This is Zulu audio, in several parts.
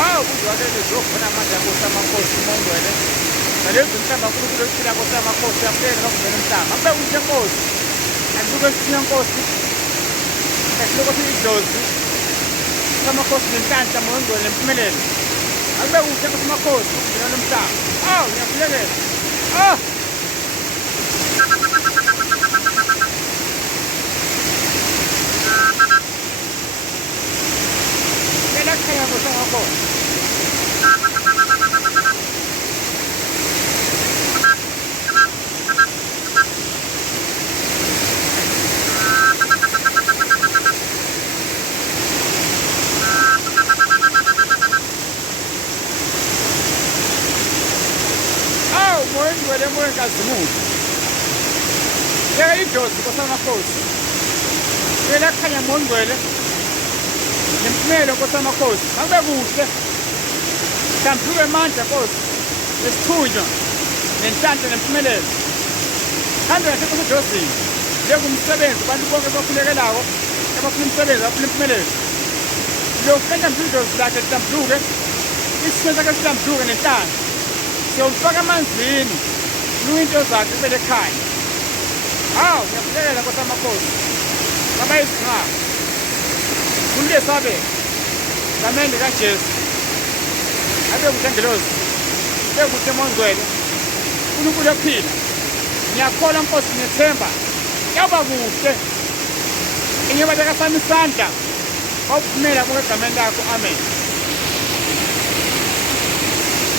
Hawu kuzwakele zokhona manje Nkosi yamakhosi uMongcwele. Nalezo mhlamba uNkulunkulu ephila Nkosi yamakhosi yamkela ngakuvela emhlaba. Abe kuhle Nkosi. Andibuke sithiya Nkosi. Kasiloko idlozi. Samakhosi nenhlanhla moNgcwele nempumelelo. Abe kuhle Nkosi yamakhosi ukuvela emhlaba. Hawu ngiyakhulekela. Ah! Kaya Nkosi yamakhosi. Moyengcwele moyenkazimulo. Yeka idlozi Nkosi yamakhosi. Phela kukhanya moyengcwele. Nempumelelo Nkosi yamakhosi. Akube kuhle. Hlambuke amandla Nkosi. Nesithunywa. Nenhlanhla nempumelelo. Hambe ngasekho edlozini. Njengomsebenzi abantu bonke abakhulekelayo. Abafuna umsebenzi, abafuna impumelelo. Lofika idlozi lakhe hlambuke. Isithunzi sakhe sihlambuke nenhlanhla. Siyomfaka amanzini. Luyinto zakhe kubele ekhaya. Hawu ngiyakhulekela Nkosi yamakhosi. Baba isinqaba. Kulile sabe. Ngamende kaJesu. Abe kuhle ngelozi. Abe kuhle moNgcwele. uNkulunkulu ephila. Ngiyakholwa Nkosi ngethemba. Kuyaba kuhle. Ngiyabeka sami isandla. Awuphumela kwegameni lakho. Amen.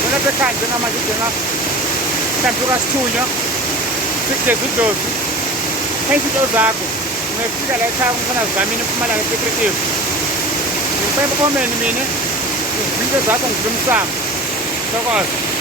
Wena bekhanje namanje udinga hlambuka sithunywa. Sikugeza idlozi. Izinto zakho. Ungafika la ekhaya umfana zivamile uphumala ngesekretive. Ngicela ukomeni mina izinto zakho ngizimsamo. Sokwazi.